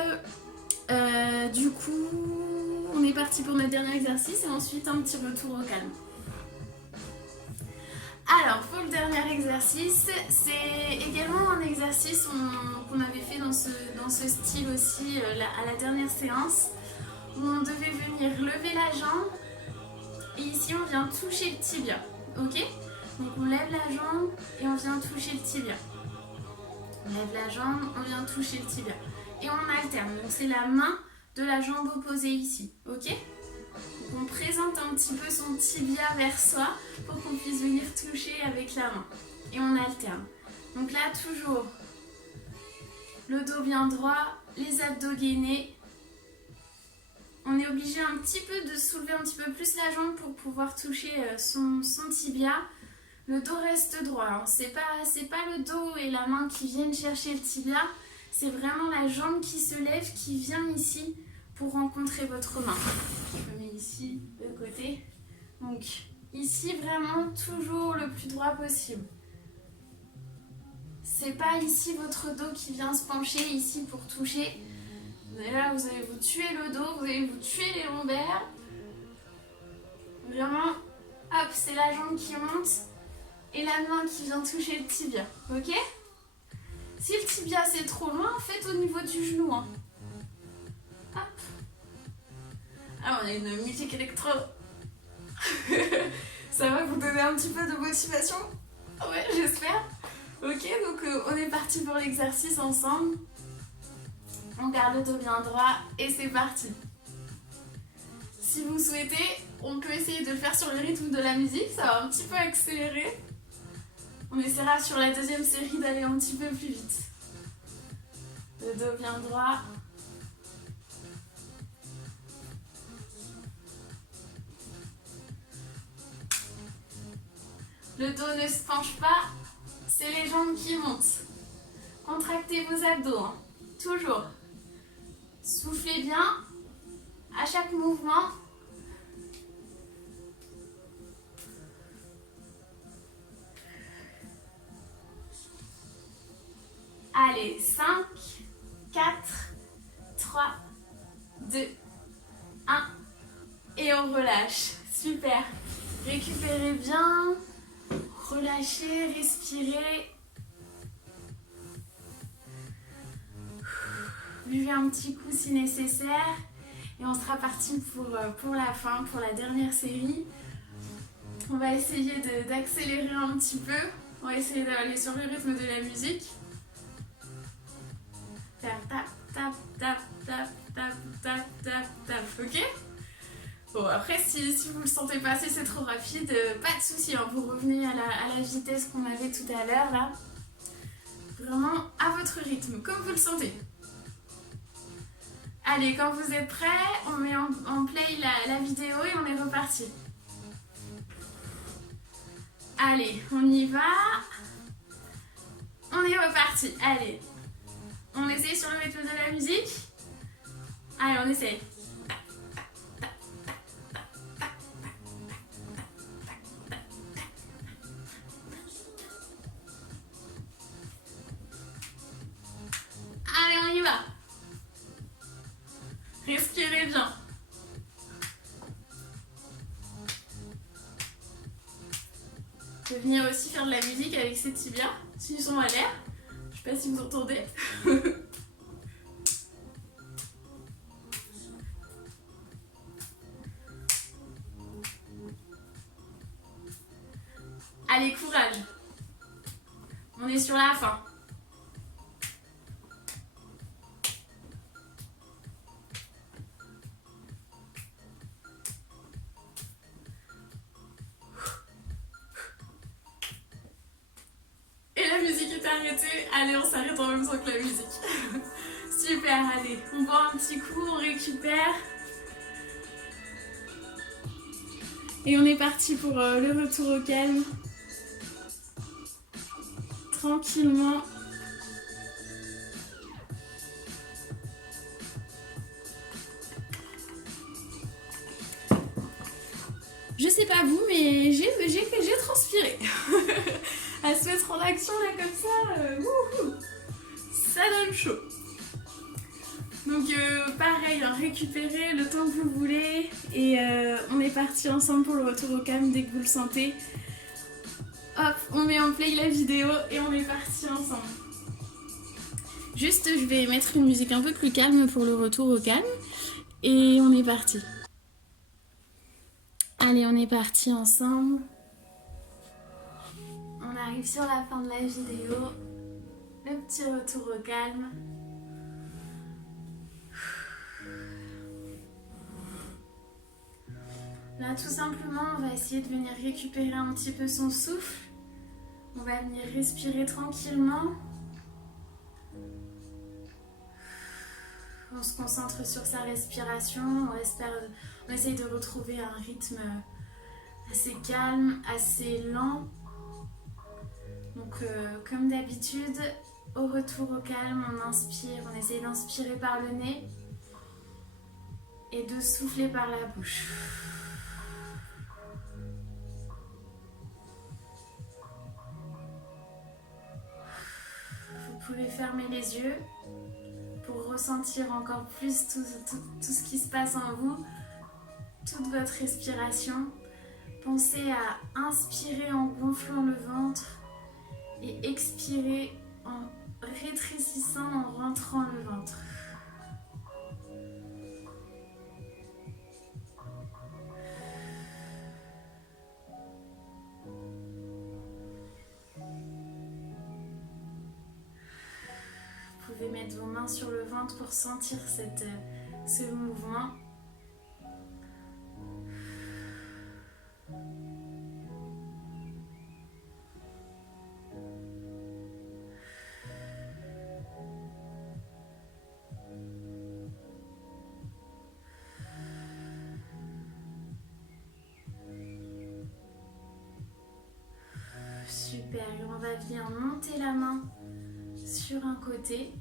Du coup, on est parti pour notre dernier exercice et ensuite un petit retour au calme. Alors, pour le dernier exercice, c'est également un exercice qu'on avait fait dans ce style aussi à la dernière séance, où on devait venir lever la jambe et ici on vient toucher le tibia, ok ? Donc on lève la jambe et on vient toucher le tibia. On lève la jambe, on vient toucher le tibia. Et on alterne, donc c'est la main de la jambe opposée ici, ok ? Donc on présente un petit peu son tibia vers soi pour qu'on puisse venir toucher avec la main. Et on alterne. Donc là, toujours le dos bien droit, les abdos gainés. On est obligé un petit peu de soulever un petit peu plus la jambe pour pouvoir toucher son tibia. Le dos reste droit, hein. C'est pas le dos et la main qui viennent chercher le tibia, c'est vraiment la jambe qui se lève, qui vient ici pour rencontrer votre main. Je mets ici de côté. Donc ici vraiment toujours le plus droit possible. C'est pas ici votre dos qui vient se pencher ici pour toucher. Et là vous allez vous tuer le dos, vous allez vous tuer les lombaires. Vraiment, hop, c'est la jambe qui monte. Et la main qui vient toucher le tibia, ok ? Si le tibia c'est trop loin, faites au niveau du genou. Hein. Hop. Alors on a une musique électro. Ça va vous donner un petit peu de motivation ? Ouais, j'espère. Ok, donc on est parti pour l'exercice ensemble. On garde le dos bien droit et c'est parti. Si vous souhaitez, on peut essayer de le faire sur le rythme de la musique, ça va un petit peu accélérer. On essaiera sur la 2e série d'aller un petit peu plus vite. Le dos bien droit. Le dos ne se penche pas, c'est les jambes qui montent. Contractez vos abdos, hein. Toujours. Soufflez bien à chaque mouvement. Allez, 5, 4, 3, 2, 1. Et on relâche. Super. Récupérez bien. Relâchez, respirez. Buvez un petit coup si nécessaire. Et on sera parti pour la fin, pour la dernière série. On va essayer d'accélérer un petit peu. On va essayer d'aller sur le rythme de la musique. Tap, tap, tap, tap, tap, tap, tap, tap, tap, ok ? Bon, après, si vous ne le sentez pas assez, c'est trop rapide, pas de souci, hein, vous revenez à la vitesse qu'on avait tout à l'heure, là. Vraiment à votre rythme, comme vous le sentez. Allez, quand vous êtes prêts, on met en play la vidéo et on est reparti. Allez, on y va. On est reparti, allez. On essaye sur le rythme de la musique. Allez, on essaye. Allez, on y va. Respirez bien. On peut venir aussi faire de la musique avec ses tibias, s'ils sont à l'air. Je sais pas si vous entendez. Allez, courage. On est sur la fin. Et la musique est arrêtée. Allez, on s'arrête en même temps que la musique. Super, allez. On boit un petit coup, on récupère. Et on est parti pour le retour au calme. Tranquillement. Je sais pas vous, mais j'ai transpiré. À se mettre en action là comme ça, ça donne chaud. Donc pareil, récupérez le temps que vous voulez et on est parti ensemble pour le retour au calme dès que vous le sentez. Hop, on met en play la vidéo et on est parti ensemble. Juste, je vais mettre une musique un peu plus calme pour le retour au calme et on est parti. Allez, on est parti ensemble. On arrive sur la fin de la vidéo. Le petit retour au calme. Là, tout simplement, on va essayer de venir récupérer un petit peu son souffle. On va venir respirer tranquillement. On se concentre sur sa respiration. On essaye de retrouver un rythme assez calme, assez lent. Donc, comme d'habitude, au retour au calme, on inspire. On essaye d'inspirer par le nez et de souffler par la bouche. Vous pouvez fermer les yeux pour ressentir encore plus tout ce qui se passe en vous, toute votre respiration. Pensez à inspirer en gonflant le ventre et expirer en rétrécissant, en rentrant le ventre. Vous pouvez mettre vos mains sur le ventre pour sentir ce mouvement. Super, et on va venir monter la main sur un côté.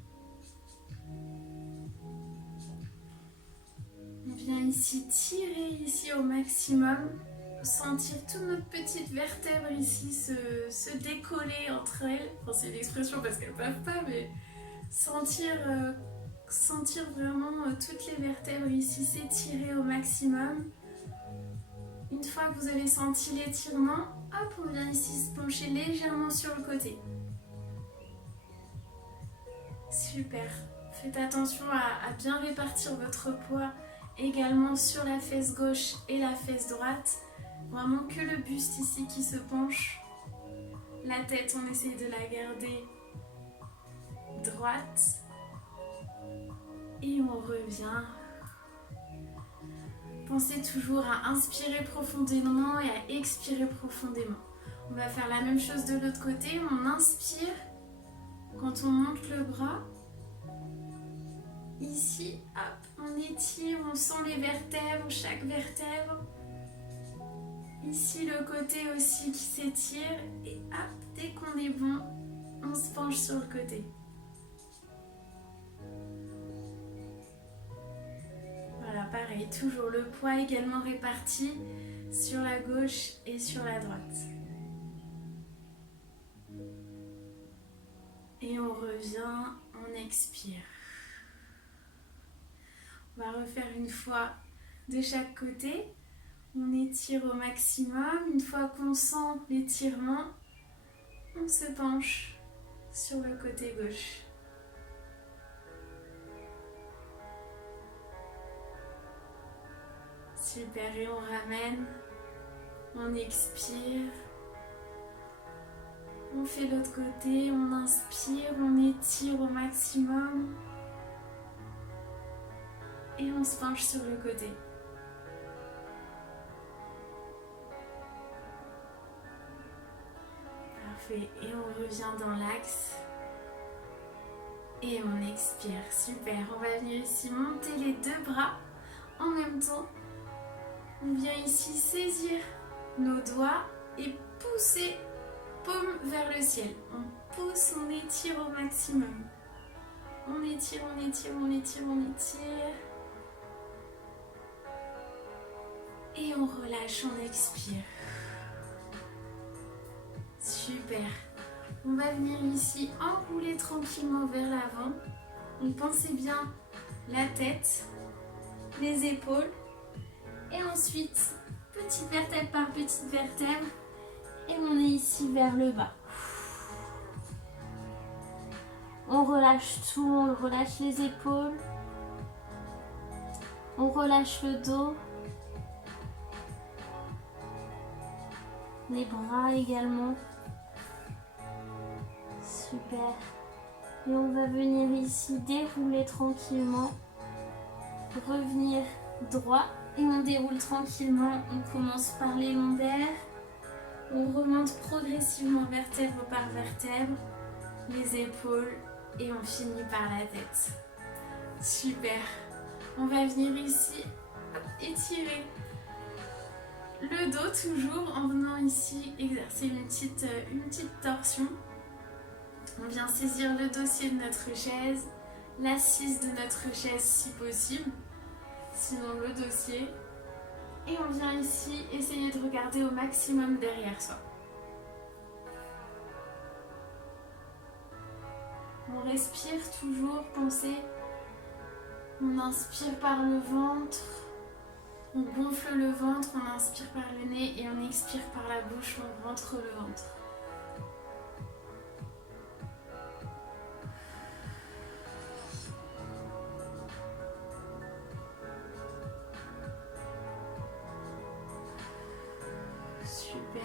On vient ici tirer ici au maximum, sentir toutes nos petites vertèbres ici se décoller entre elles. Enfin, c'est une expression parce qu'elles ne peuvent pas, mais sentir vraiment toutes les vertèbres ici s'étirer au maximum. Une fois que vous avez senti l'étirement, hop, on vient ici se pencher légèrement sur le côté. Super. Faites attention à bien répartir votre poids également sur la fesse gauche et la fesse droite. Vraiment que le buste ici qui se penche. La tête, on essaie de la garder droite. Et on revient. Pensez toujours à inspirer profondément et à expirer profondément. On va faire la même chose de l'autre côté. On inspire quand on monte le bras. Ici, hop, on étire, on sent les vertèbres, chaque vertèbre. Ici, le côté aussi qui s'étire. Et hop, dès qu'on est bon, on se penche sur le côté. Voilà, pareil, toujours le poids également réparti sur la gauche et sur la droite. Et on revient, on expire. On va refaire une fois de chaque côté. On étire au maximum. Une fois qu'on sent l'étirement, on se penche sur le côté gauche. Super, et on ramène, on expire, on fait l'autre côté, on inspire, on étire au maximum et on se penche sur le côté. Parfait, et on revient dans l'axe et on expire. Super, on va venir ici monter les deux bras en même temps. On vient ici saisir nos doigts et pousser paume vers le ciel. On pousse, on étire au maximum. On étire, on étire, on étire, on étire. Et on relâche, on expire. Super. On va venir ici enrouler tranquillement vers l'avant. On pensez bien la tête, les épaules. Et ensuite, petite vertèbre par petite vertèbre. Et on est ici vers le bas. On relâche tout, on relâche les épaules. On relâche le dos. Les bras également. Super. Et on va venir ici dérouler tranquillement. Revenir droit. Et on déroule tranquillement. On commence par les lombaires. On remonte progressivement vertèbre par vertèbre. Les épaules. Et on finit par la tête. Super. On va venir ici étirer le dos toujours en venant ici exercer une petite torsion. On vient saisir le dossier de notre chaise, l'assise de notre chaise si possible, sinon le dossier. Et on vient ici essayer de regarder au maximum derrière soi. On respire toujours, pensez, on inspire par le ventre, on gonfle le ventre, on inspire par le nez et on expire par la bouche, on rentre le ventre. Super.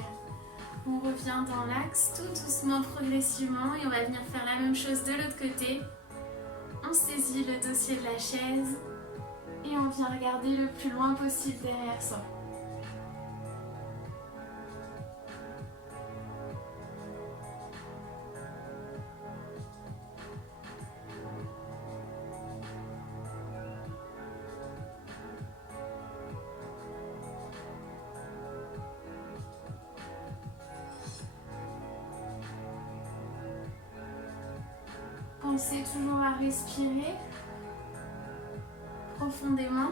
On revient dans l'axe tout doucement, progressivement et on va venir faire la même chose de l'autre côté. On saisit le dossier de la chaise et on vient regarder le plus loin possible derrière soi. Pensez toujours à respirer profondément.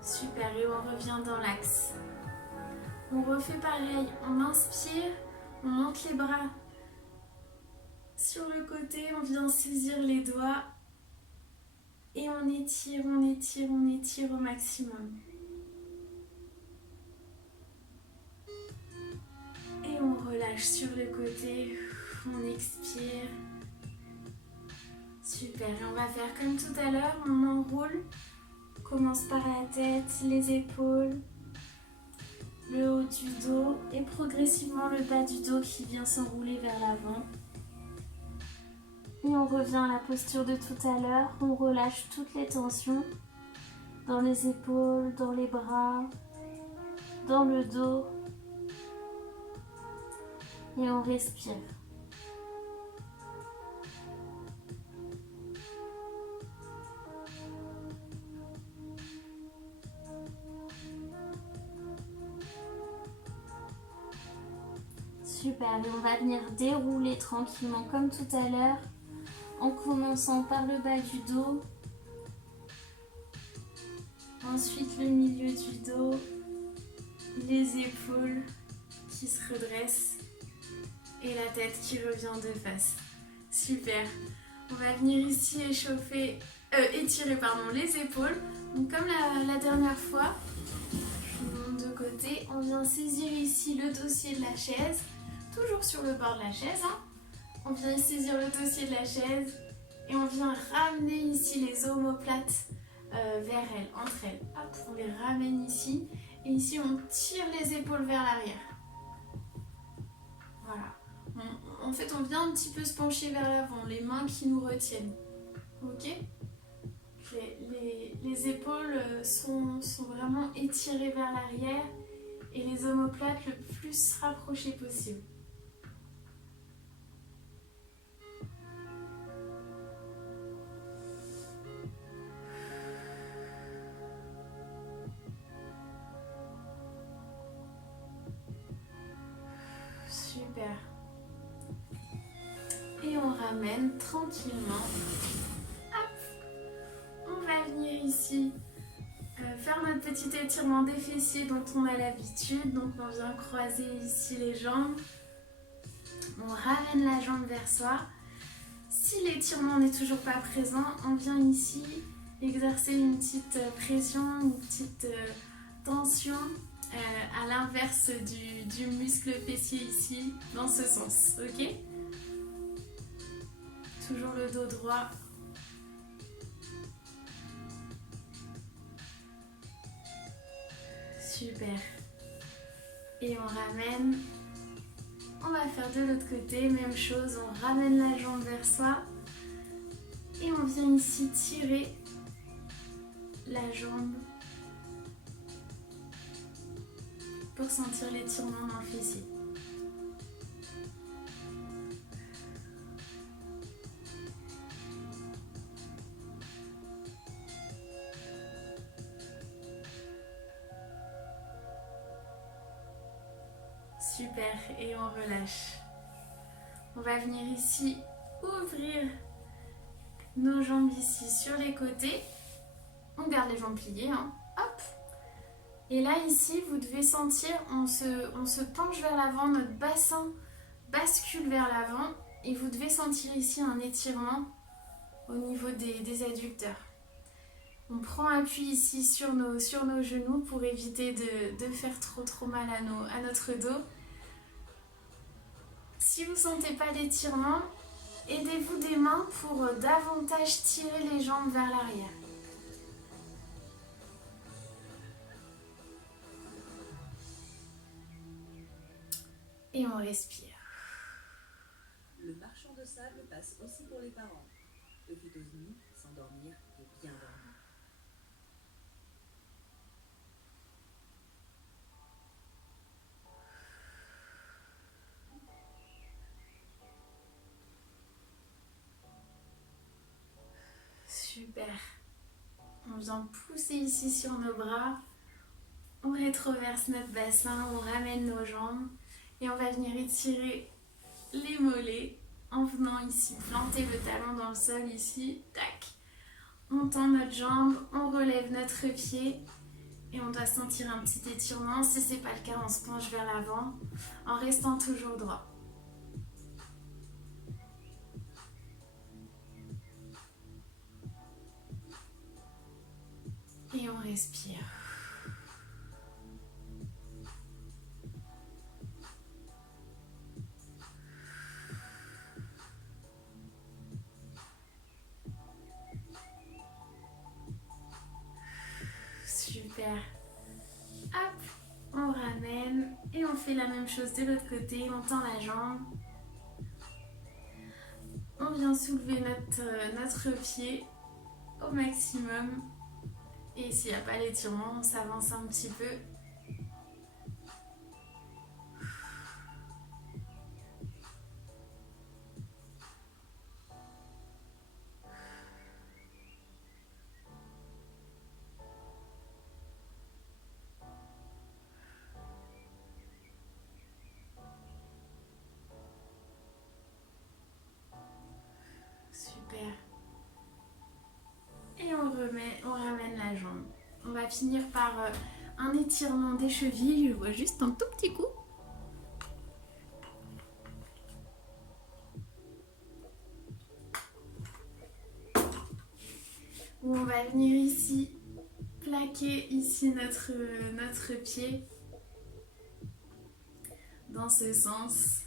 Super, et on revient dans l'axe. On refait pareil, on inspire, on monte les bras sur le côté, on vient saisir les doigts et on étire, on étire, on étire au maximum. Et on relâche sur le côté, on expire. Super, et on va faire comme tout à l'heure, on enroule. On commence par la tête, les épaules, le haut du dos et progressivement le bas du dos qui vient s'enrouler vers l'avant. Et on revient à la posture de tout à l'heure, on relâche toutes les tensions dans les épaules, dans les bras, dans le dos. Et on respire. Super, et on va venir dérouler tranquillement comme tout à l'heure, en commençant par le bas du dos, ensuite le milieu du dos, les épaules qui se redressent et la tête qui revient de face. Super. On va venir ici étirer les épaules. Donc comme la dernière fois, je monte de côté. On vient saisir ici le dossier de la chaise, toujours sur le bord de la chaise. On vient saisir le dossier de la chaise et on vient ramener ici les omoplates vers elles, entre elles. Hop, on les ramène ici. Et ici, on tire les épaules vers l'arrière. Voilà. En fait, on vient un petit peu se pencher vers l'avant, les mains qui nous retiennent. Ok ? Les épaules sont vraiment étirées vers l'arrière et les omoplates le plus rapprochées possible. Super. Et on ramène tranquillement. Hop. On va venir ici faire notre petit étirement des fessiers dont on a l'habitude. Donc on vient croiser ici les jambes. On ramène la jambe vers soi. Si l'étirement n'est toujours pas présent, on vient ici exercer une petite pression, une petite tension à l'inverse du muscle fessier ici, dans ce sens, ok ? Toujours le dos droit. Super. Et on ramène. On va faire de l'autre côté, même chose, on ramène la jambe vers soi. Et on vient ici tirer la jambe pour sentir l'étirement dans le fessier. Super, et on relâche. On va venir ici ouvrir nos jambes ici sur les côtés. On garde les jambes pliées, hein. Hop. Et là ici, vous devez sentir, on se penche vers l'avant, notre bassin bascule vers l'avant et vous devez sentir ici un étirement au niveau des adducteurs. On prend appui ici sur nos genoux pour éviter de faire trop mal à notre dos. Si vous ne sentez pas d'étirement, aidez-vous des mains pour davantage tirer les jambes vers l'arrière. Et on respire. Le marchand de sable passe aussi pour les parents. Petite Osmie, s'endormir et bien dormir. Super. On vient pousser ici sur nos bras. On rétroverse notre bassin, on ramène nos jambes et on va venir étirer les mollets en venant ici planter le talon dans le sol ici. Tac. On tend notre jambe, on relève notre pied et on doit sentir un petit étirement. Si ce n'est pas le cas, on se penche vers l'avant en restant toujours droit. Et on respire. Super. Hop, on ramène et on fait la même chose de l'autre côté. On tend la jambe. On vient soulever notre pied au maximum. Et s'il n'y a pas l'étirement, on s'avance un petit peu. finir par un étirement des chevilles. Je vois juste un tout petit coup. Où on va venir ici, plaquer ici notre pied dans ce sens.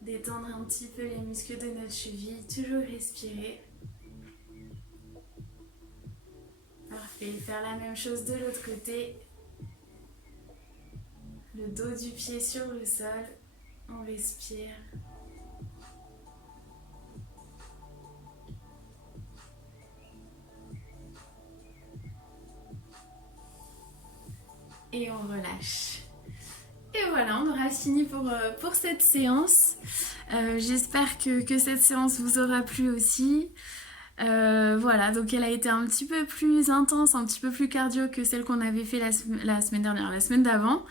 Détendre un petit peu les muscles de notre cheville, toujours respirer. Parfait, faire la même chose de l'autre côté. Le dos du pied sur le sol, on respire. Et on relâche. Et voilà, on aura fini pour cette séance. J'espère que cette séance vous aura plu aussi. Voilà, donc elle a été un petit peu plus intense, un petit peu plus cardio que celle qu'on avait fait la semaine dernière, la semaine d'avant.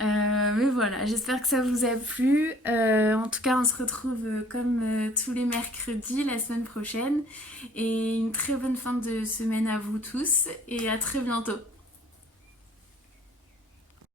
Mais voilà, j'espère que ça vous a plu. En tout cas, on se retrouve comme tous les mercredis la semaine prochaine. Et une très bonne fin de semaine à vous tous et à très bientôt.